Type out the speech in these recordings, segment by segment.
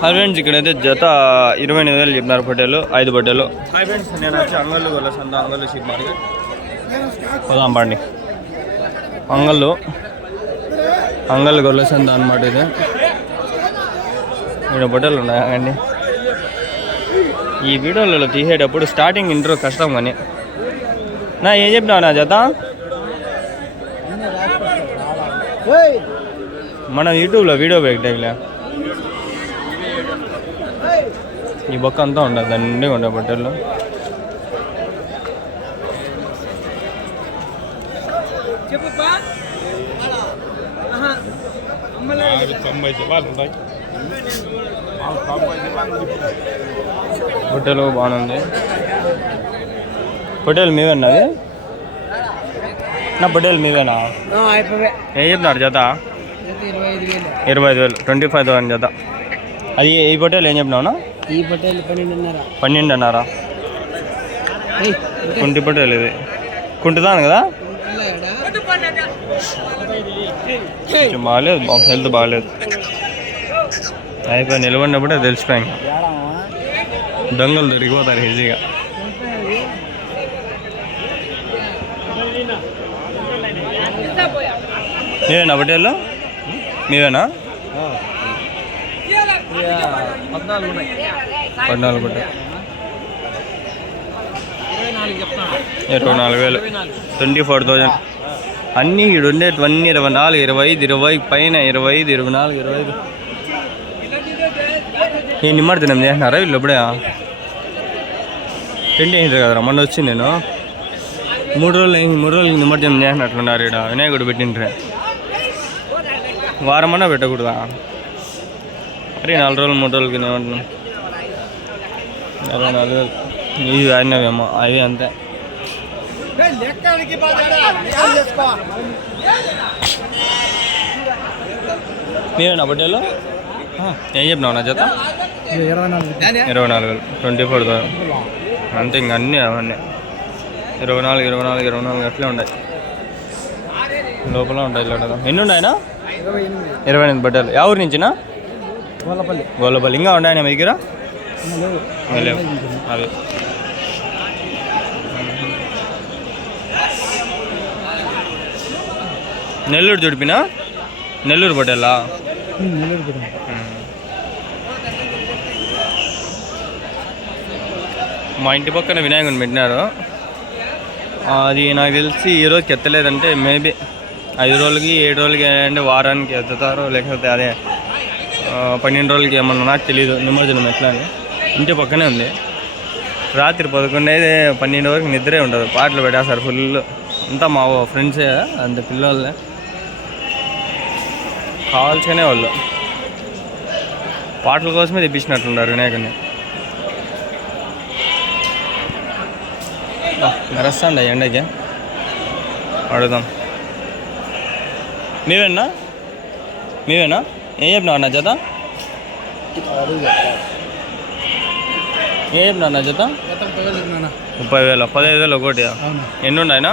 Hi friends ఇక్కడైతే జత ఇరవై ఎనిమిది వేలు చెప్పినారు పొట్టేలు ఐదు పొట్టేలు. హాయ్ ఫ్రెండ్స్ నేను వచ్చి అంగళ్ళు గొల్ల సంత అంగళ్ళు షీప్ మార్కెట్ పోదాం పండి అంగళ్ళు అంగళ్ళు గొల్ల సంత అనమాట ఇది. ఇక్కడ పొట్టేలు ఉన్నాయా అండి? ఈ వీడియోలలో తీసేటప్పుడు స్టార్టింగ్ ఇంట్రో కష్టం కానీ. నా ఏం చెప్పినావు నా జత? మనం యూట్యూబ్లో వీడియో పెట్టాలే ఈ బొక్క అంతా ఉండదు దండిగా ఉండే బట్టలు పొట్టెలు బాగుంది. పొట్టేలు మీవేనా అది నా పొట్టేలు మీవేనా? ఏం చెప్తున్నారు జత? ఇరవై ఐదు వేలు. ట్వంటీ ఫైవ్ థౌసండ్ జత. అది ఈ పొట్టేలు ఏం చెప్పినావునా ఈ పటేల్ పన్నెండున్నర. పన్నెండు అన్నారా కుంటి పొట్టేలు ఇది. కుంటుదాను కదా? కొంచెం బాగాలేదు బాబు. హెల్త్ బాగాలేదు. అయిపోయి నిలబడినప్పుడే తెలిసిపోయాం. దొంగలు దొరికిపోతారు ఈజీగా. మీవేనా పొట్టేళ్ళు మీవేనా పద్నాలుగు ఉన్నాయి పద్నాలుగు ఇరవై నాలుగు నాలుగు వేలు. Twenty four thousand. అన్నీ ఇక్కడ ఉండేటివన్నీ ఇరవై నాలుగు ఇరవై ఐదు ఇరవై పైన ఇరవై ఐదు ఇరవై నాలుగు ఇరవై ఐదు. ఈ నిమ్మడితనం చేసినారా వీళ్ళు ఇప్పుడే? టెంట్ వేసింటారు కదరా? మొన్న వచ్చి నేను. మూడు రోజులు మూడు మూడు రోజులకి నిమజ్జనం చేసినట్లున్నారు ఇక్కడ వినాయకుడు పెట్టిండ్రే. వారమన్నా పెట్టకూడదా? మరి నాలుగు రోజులు మూడు రోజులకి నిమజ్జనం ఇరవై నాలుగు వేలు ఇవి ఆడినవేమో అవి అంతే. మీరేనా బడ్డేలో ఏం చెప్పినావు నా చేత ఇరవై నాలుగు ఇరవై నాలుగు ట్వంటీ ఫోర్ థౌసండ్. అంతే ఇంక అన్నీ అవన్నీ. ఇరవై నాలుగు ఇరవై నాలుగు ఇరవై నాలుగు అట్లే ఉన్నాయి. లోపల ఉంటాయి ఎన్ని ఉన్నాయినా ఇరవై ఎనిమిది. బట్టలు ఏ నుంచినా? గోల్లపల్లి ఇంకా ఉన్నాయా మీ దగ్గర? లేవు. అవి. నెల్లూరు చుడిపినా? నెల్లూరు పట్టేలా నెల్లూరు మా ఇంటి పక్కన వినాయకుని పెట్టినారు. అది నాకు తెలిసి ఈ రోజుకి ఎత్తలేదంటే మేబీ ఐదు రోజులకి ఏడు రోజులకి అంటే వారానికి ఎత్తుతారో లేకపోతే అదే పన్నెండు రోజులకి ఏమన్నా నాకు తెలియదు నిమజ్జనం ఎట్లా అని. ఇంటి పక్కనే ఉంది. రాత్రి పదకొండు అయితే పన్నెండు వరకు నిద్రే ఉండదు పాటలు పెట్టేస్తారు ఫుల్ అంతా మా ఫ్రెండ్సే అంత పిల్లలే కావాల్సినే వాళ్ళు. పాటల కోసమే తెప్పించినట్లున్నారు వినాయకుని మెరస్తాండి ఎండకి? అడుగుదాం. మీవేనా మీవేనా ఏం చెప్పినావు అన్న జత? ఏం చెప్పినావు అన్న జత? ముప్పై వేలు పదహైదు వేలు ఒకటి ఎన్ని ఉన్నాయినా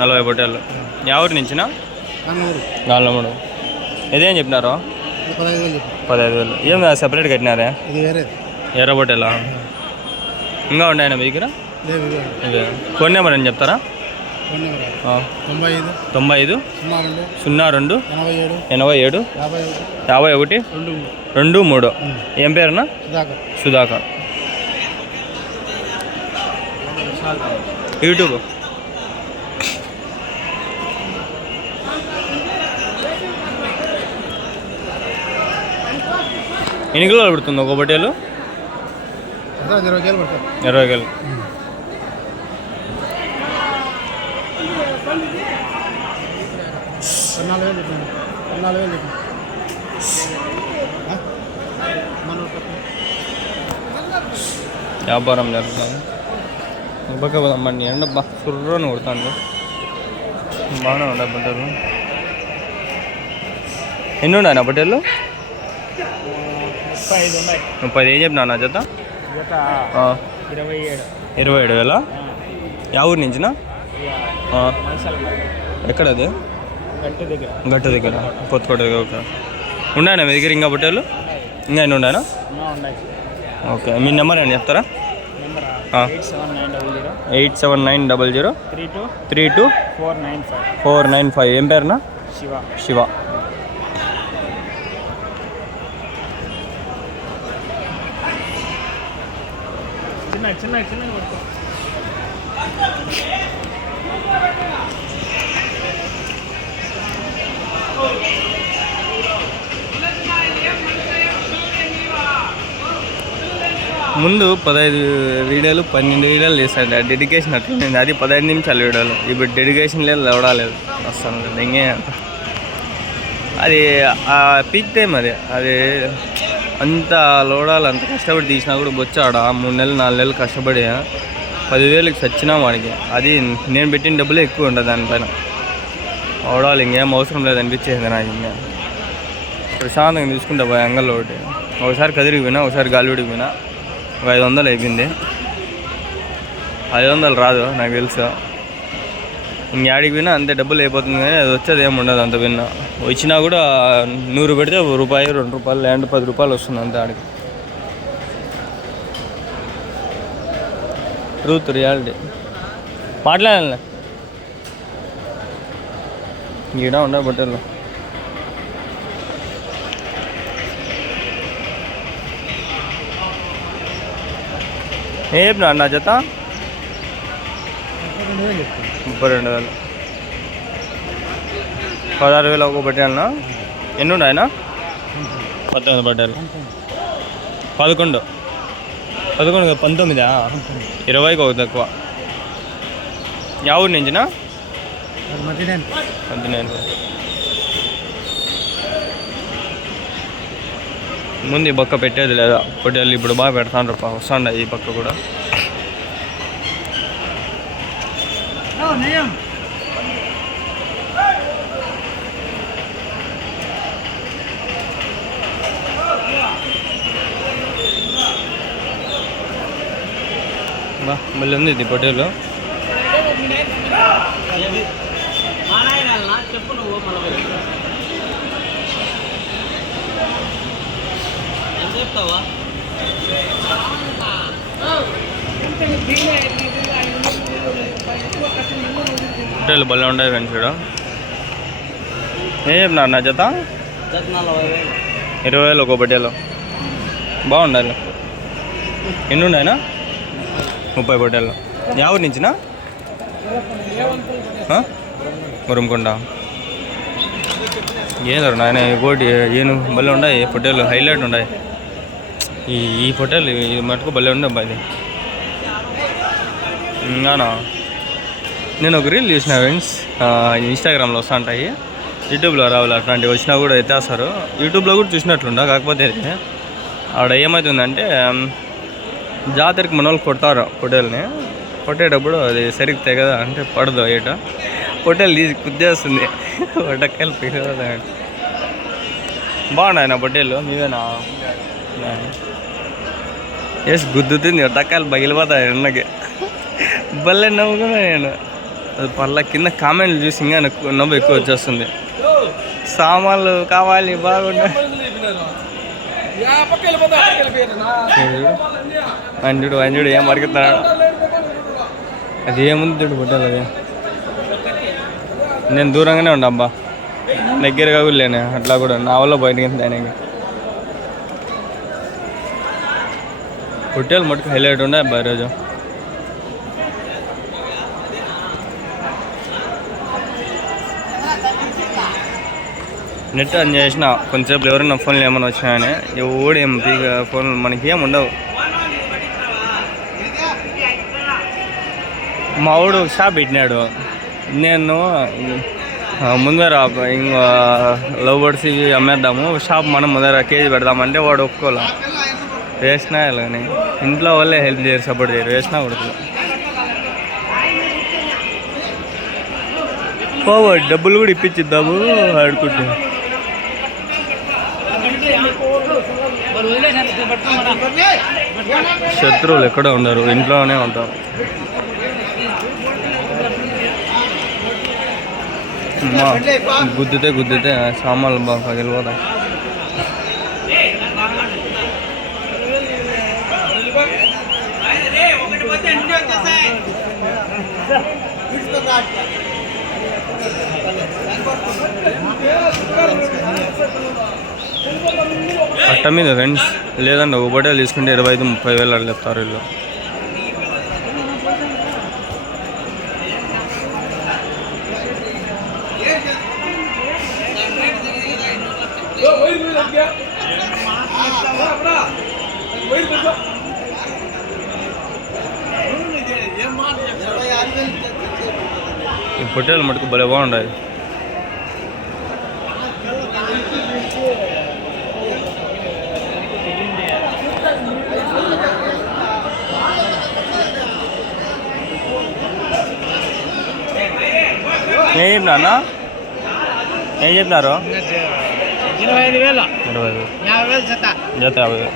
నలభై పొట్టేళ్ళు ఎవరి నుంచినా? కన్నూరు నాలుగు మూడు ఇదేం చెప్పినారు? పదహైదు వేలు ఏం సెపరేట్ కట్టినారే? ఎర్ర పొట్టేలా? ఇంకా ఉన్నాయన్నా మీ దగ్గర? ఫోన్ నెంబర్ అని చెప్తారా? తొంభై ఐదు సున్నా రెండు. ఎనభై ఏడు యాభై ఒకటి రెండు మూడు. ఏం పేరునా సుధాకర్. యూట్యూబ్. ఎన్ని కిలోలు పడుతుంది ఒక బట్టేలు? అదే ఇరవై కేలు పడతాయి ఇరవై కిలో పద్నాలుగు వేలు చెప్పండి పద్నాలుగు వేలు వ్యాపారం జరుగుతుంది. పక్క పోదామండి ఎండ బా కుర్రని కొడుతుంది. బాగానే ఉండే బట్టలు. ఎన్ని ఉన్నాయి నా బట్టలు? ముప్పై ఏం చెప్పినా నా జత? ఆ, ఇరవై ఏడు. ఇరవై ఏడు వేల? యా ఊరి నుంచినా? ఆ, గట్టు దగ్గర. కొత్తకోట దగ్గర ఓకే. ఉన్నాయన్నా మీ దగ్గర ఇంకా బట్టలు? ఇంకా ఎన్ని ఉన్నాయా? ఉన్నాయి. ఓకే మీ నెంబర్ ఏంటి చెప్తారా. Eight seven nine double zero. Three two three two four nine five. Four nine five. ఏం పేరునా? శివ. శివ. చిన్న చిన్న చిన్న ముందు పదహైదు వీడియోలు పన్నెండు వీడియోలు చేశాడు డెడికేషన్ అట్లా అది పదహైదు నిమిషాలు వీడియోలు. ఇప్పుడు డెడికేషన్ లేదు లేవడాలేదు. వస్తాను ఇంకే అది ఆ పీక్ టైం అది. అది అంత లోడాలు అంత కష్టపడి తీసినా కూడా బొచ్చాడ? మూడు నెలలు నాలుగు నెలలు కష్టపడి పదివేలకు చచ్చినా వాడికి. అది నేను పెట్టిన డబ్బులే ఎక్కువ ఉండదు దానిపైన. అవడాలి ఇంకేం అవసరం లేదు అనిపించేది నాకు ఇంకా. ప్రశాంతంగా తీసుకుంటా పోయి అంగల్లో ఒకటి. ఒకసారి కదిరికి పోయినా ఒకసారి గాలివిడికి పోయినా ఒక ఐదు వందలు అయిపోయింది. ఐదు వందలు రాదు నాకు తెలుసు. ఇంకేడికి పోయినా అంతే డబ్బులు అయిపోతుంది కానీ అది వచ్చేది ఏమి ఉండదు అంత పిన్న వచ్చినా కూడా నూరు పెడితే ఒక రూపాయి రెండు రూపాయలు లేదంటే పది రూపాయలు వస్తుంది అంతే ఆడికి. ట్రూత్ రియాలిటీ మాట్లాడాలి. ఈడ ఉండ బట్టలు. ఏం చెప్పినా నా జత? ముప్పై రెండు వేలు. పదహారు వేలు ఒక బట్టాలనా ఎన్ని ఉన్నాయన పంతొమ్మిది బట్టలు. పదకొండు. పదకొండు పంతొమ్మిదా? ఇరవైకి ఒక తక్కువ. యా ఊరి నుంచినా? ముందు ఈ పక్క పెట్టేది లేదా? పొట్టేళ్ళు ఇప్పుడు బాగా పెడతాను వస్తాండ ఈ పక్క కూడా? నయం. బా మళ్ళీ ఉంది ఇది పొట్టేలు చెప్పు నువ్వు మళ్ళీ ఎంత చెప్తావా? పొట్టేలు భలే ఫ్రెండ్స్ ఇక్కడ. ఏం చెప్పినారు నా జత? ఇరవై వేలు ఒక పొట్టేలు. బాగుండాలి. ఎన్ని ఉన్నాయినా ముప్పై పొట్టేలు. యా ఊరి నుంచినా? గురంకొండ. ఏందరు నాయన ఇంకోటి ఏను భలే ఉన్నాయి పొట్టేలు హైలైట్ ఉన్నాయి ఈ ఈ ఫోటోలు ఇది మటుకు భలే ఉండే అబ్బా ఇది. ఇంకానా నేను? ఒక రీల్ చూసిన ఫ్రెండ్స్ ఇన్స్టాగ్రామ్లో వస్తూ ఉంటాయి. యూట్యూబ్లో రావాలి అట్లాంటివి వచ్చినా కూడా ఎత్తేస్తారు. యూట్యూబ్లో కూడా చూసినట్లుండా కాకపోతే ఆడ ఏమవుతుందంటే జాతరకి మన వాళ్ళు కొడతారు పొట్టేల్ని కొట్టేటప్పుడు అది సరిగ్గా కదా అంటే పడదు ఏట. పొట్టేలు తీసి కుద్దేస్తుంది. వడకాయలు పిగలదా బాగున్నాయి నా పొట్టేలు మీవేనా? ఎస్ గుద్దుతుంది వడకాయలు పగిలిపోతాయి అన్నకి భలే నవ్వుకున్నా నేను అది పళ్ళ కింద కామెంట్లు చూసి ఇంకా నవ్వు ఎక్కువ వచ్చేస్తుంది సామాన్లు కావాలి బాగుండా ఆయన చూడు ఆయన చూడు ఏం అడుగుతున్నాడు అది ఏముంది చూడు పుట్టాలి అది నేను దూరంగానే ఉండబ్బా అబ్బా దగ్గరగా కూడా లేనే అట్లా కూడా నా వల్ల బయటకి తినే పొట్టేలు మటుకు హైలైట్ ఉండే అబ్బా ఈరోజు నెట్ ఆన్ చేసిన కొంచెంసేపు ఎవరైనా ఫోన్లు ఏమైనా వచ్చినాయని ఎవడు ఏం పీక ఫోన్ మనకి ఏం ఉండవు మా వాడు ఒక షాప్ పెట్టినాడు నేను ఆ, ముందర ఇంకా లవ్ బర్డ్స్ ఇవి అమ్మేద్దాము షాప్ మనం ముందర కేజీ పెడదామంటే వాడు ఒప్పుకోలే వేసినా కానీ ఇంట్లో వాళ్ళే హెల్ప్ చేయరు సపోర్ట్ చేయరు. వేసినా కొడుకు పోవో డబ్బులు కూడా ఇప్పించిద్దాము ఆడుకుంటే. శత్రువులు ఎక్కడ ఉండరు ఇంట్లోనే ఉంటారు. గుద్దితే గుద్దితే సామాన్లు బాగా పగిలిపోతాయి. అట్ట మీద ఫ్రెండ్స్ లేదండి ఒక తీసుకుంటే ఇరవై ఐదు ముప్పై వేలు అట్లా చెప్తారు వీళ్ళు. ఈ పొట్టేలు మటుకు భలే బాగుంటాయి ఏం చెప్పినా ఏం చెప్పినారు? ఇరవై ఐదు వేలు. ఇరవై ఐదు. యాభై వేలు చెత్త జత యాభై వేలు.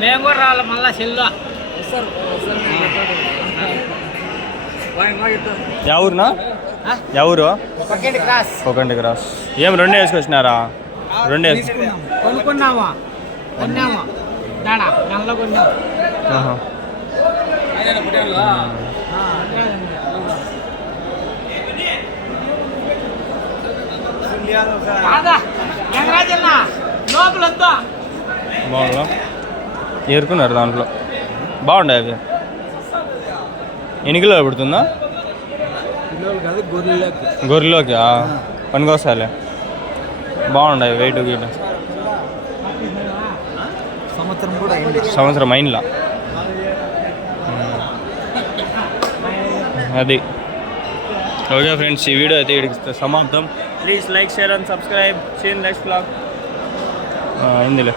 మేము కూడా రావాలి మళ్ళా సెల్లు యా ఊరు పక్కింటి క్రాస్ ఏం రెండు వేసుకొచ్చినారా రెండు వేసు కొనుక్కున్నాము కొన్నాము దాడా నెలలో కొన్నాము ఆహా. కాదా వెంకరాజన్న లోపల వద్దా బాగుందా ఏరుకున్నారు దాంట్లో బాగుండే అవి ఎన్ని కిలోలు పడుతుందా? గొర్రెలకి. పనికొస్తాలే బాగుండే వెయిట్ గీట. సంవత్సరం కూడా సంవత్సరం అది. ఓకే ఫ్రెండ్స్ ఈ వీడియో అయితే ఇడికి సమాప్తం. Please like share and subscribe. Seen next blog. అయిందిలే.